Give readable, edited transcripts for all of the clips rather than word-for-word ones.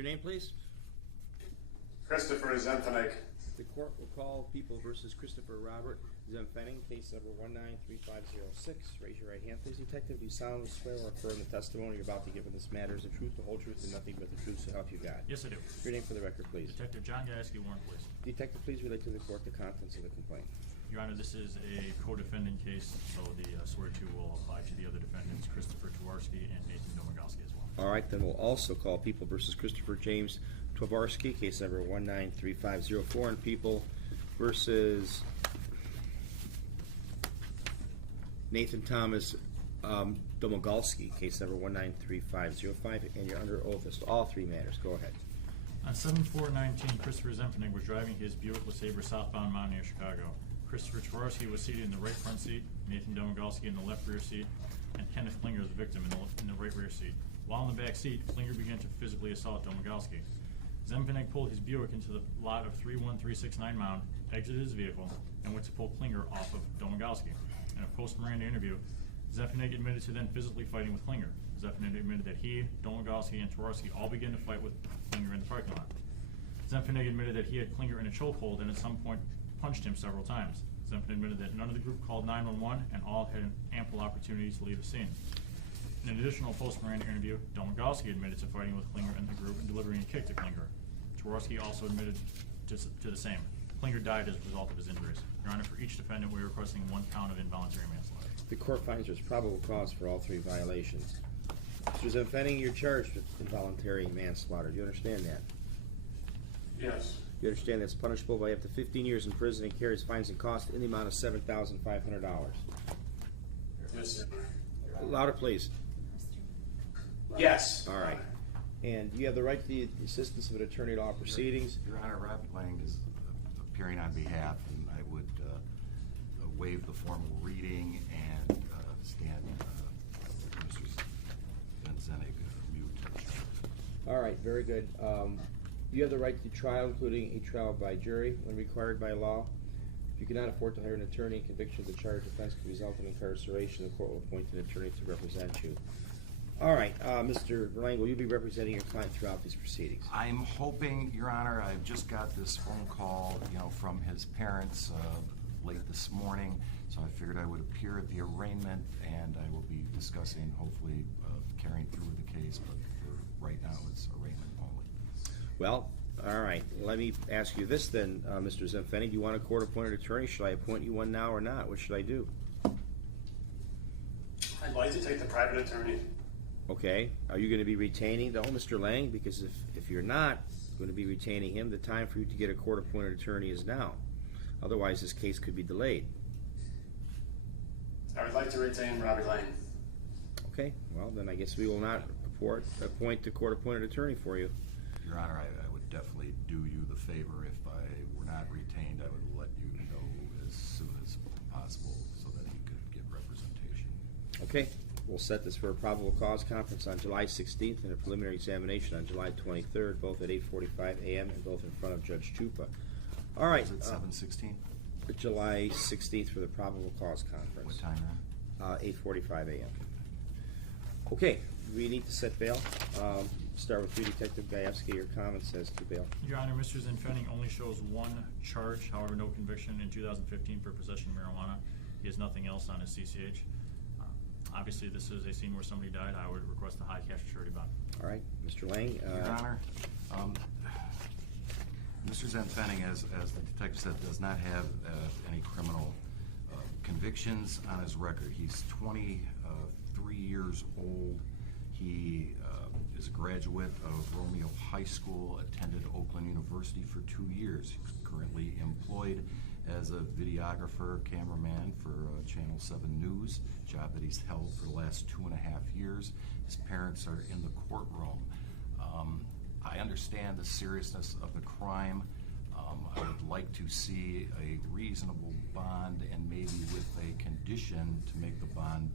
Your name, please? Christopher Zemfenig. The court will call People versus Christopher Robert Zemfenig, case number 193506. Raise your right hand, please, Detective. Do you solemnly swear or affirm the testimony you're about to give in this matter is the truth, the whole truth, and nothing but the truth, so help you God? Yes, I do. Your name for the record, please. Detective John Gaske, warrant, please. Detective, please relate to the court the contents of the complaint. Your Honor, this is a co-defendant case, so the swear-to will apply to the other defendants, Christopher Twarski and Nathan Domagowski as well. All right, then we'll also call People versus Christopher James Twarski, case number 193504, and People versus Nathan Thomas Domagowski, case number 193505, and you're under oath as to all three matters. Go ahead. On 7/4/19, Christopher Zemfenig was driving his Buick LeSabre southbound Mountain near Chicago. Christopher Twarski was seated in the right front seat, Nathan Domagowski in the left rear seat, and Kenneth Klinger, the victim, in the right rear seat. While in the back seat, Klinger began to physically assault Domagowski. Zemfenig pulled his Buick into the lot of 31369 Mound, exited his vehicle, and went to pull Klinger off of Domagowski. In a post-Miranda interview, Zemfenig admitted to then physically fighting with Klinger. Zemfenig admitted that he, Domagowski, and Twarski all began to fight with Klinger in the parking lot. Zemfenig admitted that he had Klinger in a chokehold and at some point punched him several times. Zemfenig admitted that none of the group called 911 and all had an ample opportunity to leave the scene. In an additional post-Miranda interview, Domagowski admitted to fighting with Klinger and the group and delivering a kick to Klinger. Twarski also admitted to the same. Klinger died as a result of his injuries. Your Honor, for each defendant, we are requesting 1 count of involuntary manslaughter. The court finds there's probable cause for all three violations. Mr. Zemfenig, you're charged with involuntary manslaughter. Do you understand that? Yes. You understand that's punishable by up to 15 years in prison and carries fines and costs in the amount of $7,500. Yes, sir. Louder, please. Yes. All right. And you have the right to the assistance of an attorney at all proceedings. Your Honor, Robert Lang is appearing on behalf, and I would waive the formal reading and stand Mr. Zemfenig mute. All right, very good. You have the right to trial, including a trial by jury when required by law. If you cannot afford to hire an attorney, and conviction of the charged offense could result in incarceration. The court will appoint an attorney to represent you. All right, Mr. Lang, will you be representing your client throughout these proceedings? I'm hoping, Your Honor, I've just got this phone call, from his parents late this morning, so I figured I would appear at the arraignment, and I will be discussing, hopefully, carrying through with the case, but for right now, it's arraignment only. Well, all right. Let me ask you this then, Mr. Zemfenig. Do you want a court-appointed attorney? Should I appoint you one now or not? What should I do? I'd like to take the private attorney. Okay. Are you going to be retaining Mr. Lang? Because if you're not going to be retaining him, the time for you to get a court-appointed attorney is now. Otherwise, this case could be delayed. I would like to retain Robert Lane. Okay. Well, then I guess we will not appoint the court-appointed attorney for you. Your Honor, I would definitely do you the favor. If I were not retained, I would let you know as soon as possible so that he could get representation. Okay. We'll set this for a probable cause conference on July 16th and a preliminary examination on July 23rd, both at 8:45 a.m. and both in front of Judge Chupa. All right. Is it 7/16? July 16th for the probable cause conference. What time, Ron? 8:45 a.m. Okay, we need to set bail. Start with you, Detective Gajewski. Your comments as to bail. Your Honor, Mr. Zemfenig only shows 1 charge, however, no conviction in 2015 for possession of marijuana. He has nothing else on his CCH. Obviously, this is a scene where somebody died. I would request a high cash surety bond. All right, Mr. Lang. Your Honor, Mr. Zemfenig, as the detective said, does not have any criminal convictions on his record. He's 23 years old. He is a graduate of Romeo High School, attended Oakland University for 2 years. He's currently employed as a videographer, cameraman for Channel 7 News, job that he's held for the last 2.5 years. His parents are in the courtroom. I understand the seriousness of the crime. I would like to see a reasonable bond and maybe with a condition to make the bond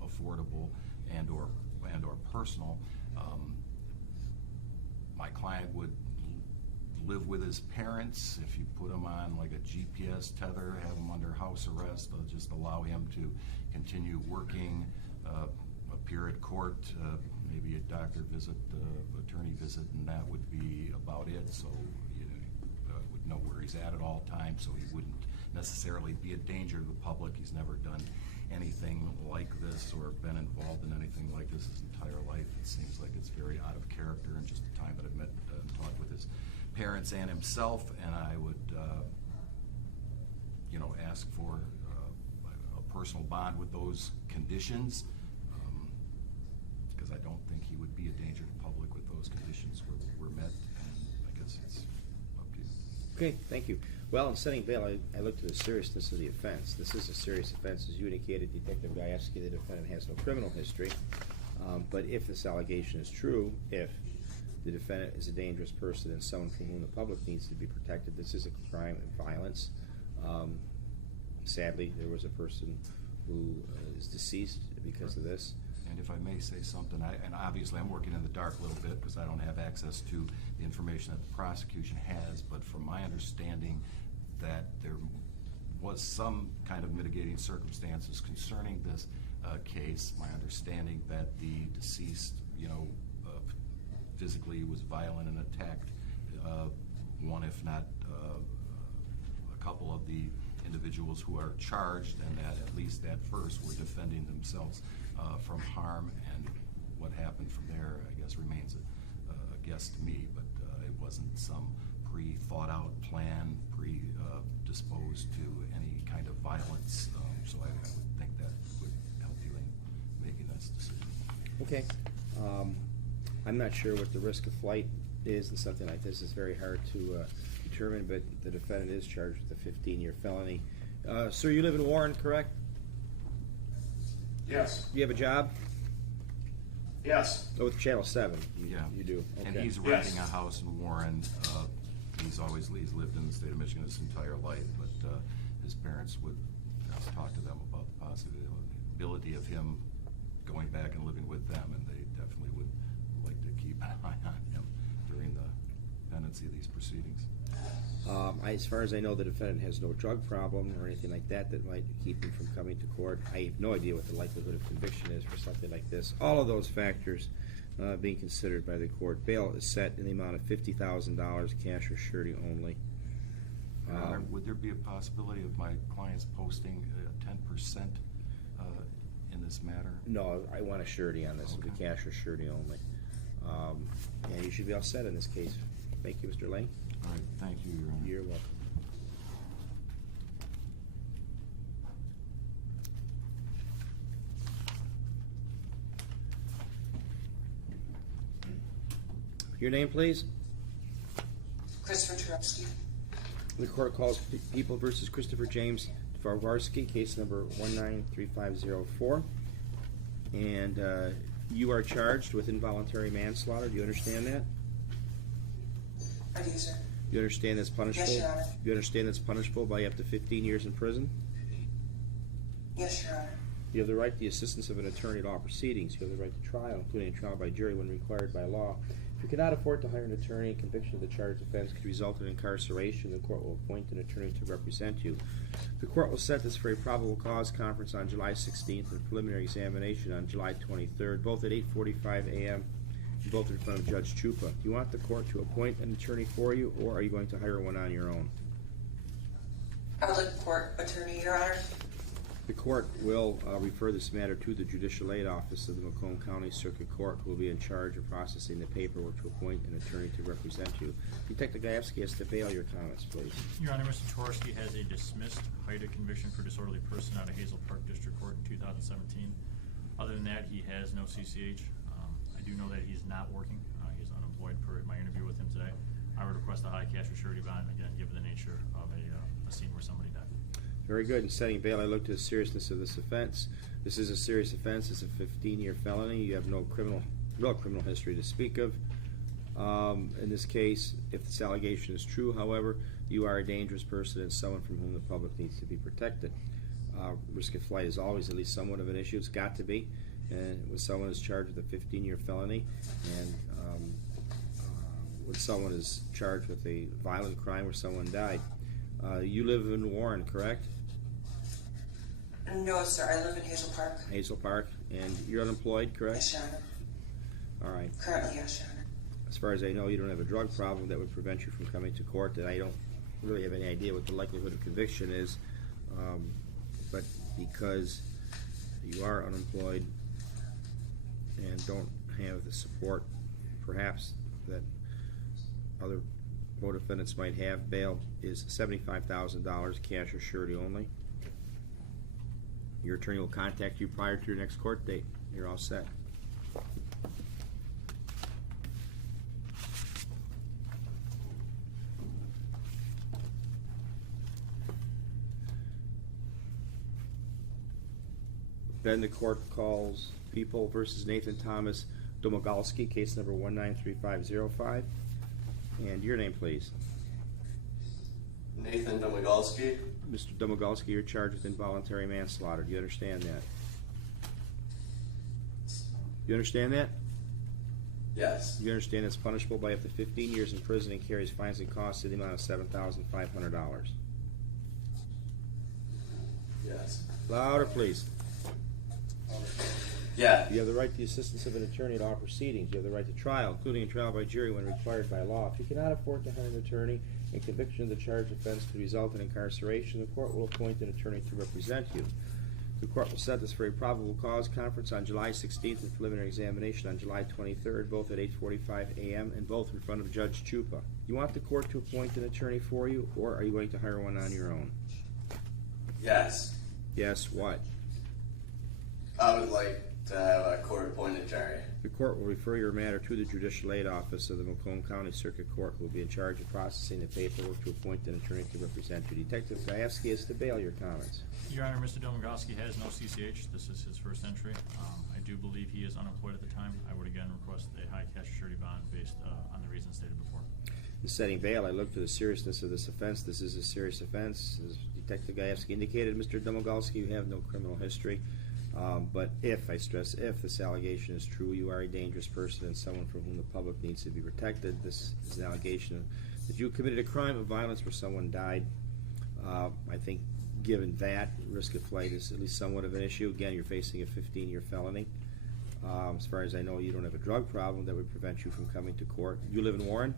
affordable and or personal. My client would live with his parents. If you put him on like a GPS tether, have him under house arrest, they'll just allow him to continue working, appear at court, maybe a doctor visit, attorney visit, and that would be about it. So you would know where he's at all times, so he wouldn't necessarily be a danger to the public. He's never done anything like this or been involved in anything like this his entire life. It seems like it's very out of character in just the time that I've met and talked with his parents and himself, and I would ask for a personal bond with those conditions, because I don't think he would be a danger to the public with those conditions were met, and I guess it's up to you. Okay, thank you. Well, in setting bail, I looked at the seriousness of the offense. This is a serious offense. As you indicated, Detective Gajewski, the defendant, has no criminal history. But if this allegation is true, if the defendant is a dangerous person and someone from whom the public needs to be protected, this is a crime of violence. Sadly, there was a person who is deceased because of this. And if I may say something, and obviously I'm working in the dark a little bit because I don't have access to the information that the prosecution has, but from my understanding that there was some kind of mitigating circumstances concerning this case, my understanding that the deceased, physically was violent and attacked one, if not a couple of the individuals who are charged, and that at least at first were defending themselves from harm, and what happened from there, I guess, remains a guess to me, but it wasn't some pre-thought out plan, predisposed to any kind of violence, so I would think that would help you in making this decision. Okay. I'm not sure what the risk of flight is in something like this. It's very hard to determine, but the defendant is charged with a 15-year felony. Sir, you live in Warren, correct? Yes. Do you have a job? Yes. Oh, with Channel 7. Yeah. You do. Okay. And he's renting a house in Warren. He's lived in the state of Michigan his entire life, but his parents would talk to them about the possibility of him going back and living with them, and they definitely would like to keep an eye on him during the pendency of these proceedings. As far as I know, the defendant has no drug problem or anything like that that might keep him from coming to court. I have no idea what the likelihood of conviction is for something like this. All of those factors being considered by the court. Bail is set in the amount of $50,000, cash or surety only. Your Honor, would there be a possibility of my clients posting 10% in this matter? No, I want a surety on this. It'll be Okay. cash or surety only. And you should be all set in this case. Thank you, Mr. Lane. All right, thank you, Your Honor. You're welcome. Your name, please. Christopher Turowski. The court calls People versus Christopher James Varvarsky, case number 193504. And you are charged with involuntary manslaughter. Do you understand that? I do, sir. You understand that's punishable? Yes, Your Honor. You understand that's punishable by up to 15 years in prison? Yes, Your Honor. You have the right to the assistance of an attorney at all proceedings. You have the right to trial, including a trial by jury when required by law. If you cannot afford to hire an attorney, conviction of the charged offense could result in incarceration. The court will appoint an attorney to represent you. The court will set this for a probable cause conference on July 16th and preliminary examination on July 23rd, both at 8:45 a.m., both in front of Judge Chupa. Do you want the court to appoint an attorney for you, or are you going to hire one on your own? I would like a court attorney, Your Honor. The court will refer this matter to the Judicial Aid Office of the Macomb County Circuit Court, who will be in charge of processing the paperwork to appoint an attorney to represent you. Detective Gajewski has to bail. Your comments, please. Your Honor, Mr. Jaworski has a dismissed HIDA conviction for disorderly person out of Hazel Park District Court in 2017. Other than that, he has no CCH. I do know that he's not working. He's unemployed per my interview with him today. I would request a high cash or surety bond, again, given the nature of a scene where somebody died. Very good. In setting bail, I looked at the seriousness of this offense. This is a serious offense. It's a 15-year felony. You have no real criminal history to speak of. In this case, if this allegation is true, however, you are a dangerous person and someone from whom the public needs to be protected. Risk of flight is always at least somewhat of an issue. It's got to be. And when someone is charged with a 15-year felony, and when someone is charged with a violent crime where someone died. You live in Warren, correct? No, sir. I live in Hazel Park. Hazel Park, and you're unemployed, correct? Yes, Your Honor. All right. Currently, yes, Your Honor. As far as I know, you don't have a drug problem that would prevent you from coming to court, that I don't really have any idea what the likelihood of conviction is. But because you are unemployed and don't have the support, perhaps, that other co-defendants might have, bail is $75,000, cash or surety only. Your attorney will contact you prior to your next court date. You're all set. Then the court calls People versus Nathan Thomas Domagalski, case number 193505. And your name, please. Nathan Domagalski. Mr. Domagalski, you're charged with involuntary manslaughter. Do you understand that? You understand that? Yes. You understand it's punishable by up to 15 years in prison and carries fines and costs in the amount of $7,500. Yes. Louder, please. Yeah. You have the right to the assistance of an attorney at all proceedings. You have the right to trial, including a trial by jury when required by law. If you cannot afford to hire an attorney and conviction of the charged offense could result in incarceration, the court will appoint an attorney to represent you. The court will set this for a probable cause conference on July 16th and preliminary examination on July 23rd, both at 8:45 a.m. and both in front of Judge Chupa. You want the court to appoint an attorney for you, or are you going to hire one on your own? Yes. Yes, what? I would like to have a court-appointed attorney. The court will refer your matter to the Judicial Aid Office of the Macomb County Circuit Court, who will be in charge of processing the paperwork to appoint an attorney to represent you. Detective Gajewski is to bail your comments. Your Honor, Mr. Domagalski has no CCH. This is his first entry. I do believe he is unemployed at the time. I would again request a high cash surety bond based on the reasons stated before. In setting bail, I look to the seriousness of this offense. This is a serious offense. As Detective Gajewski indicated, Mr. Domagalski, you have no criminal history. But if, I stress if, this allegation is true, you are a dangerous person and someone from whom the public needs to be protected. This is an allegation that you committed a crime of violence where someone died. I think given that, risk of flight is at least somewhat of an issue. Again, you're facing a 15-year felony. As far as I know, you don't have a drug problem that would prevent you from coming to court. You live in Warren?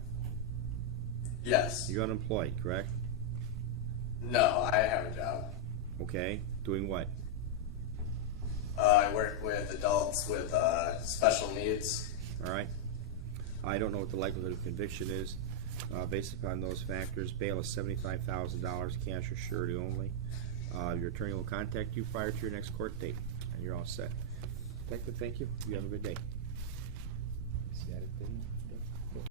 Yes. You're unemployed, correct? No, I have a job. Okay. Doing what? I work with adults with special needs. All right. I don't know what the likelihood of conviction is. Based upon those factors, bail is $75,000, cash or surety only. Your attorney will contact you prior to your next court date, and you're all set. Detective, thank you. You have a good day. See that,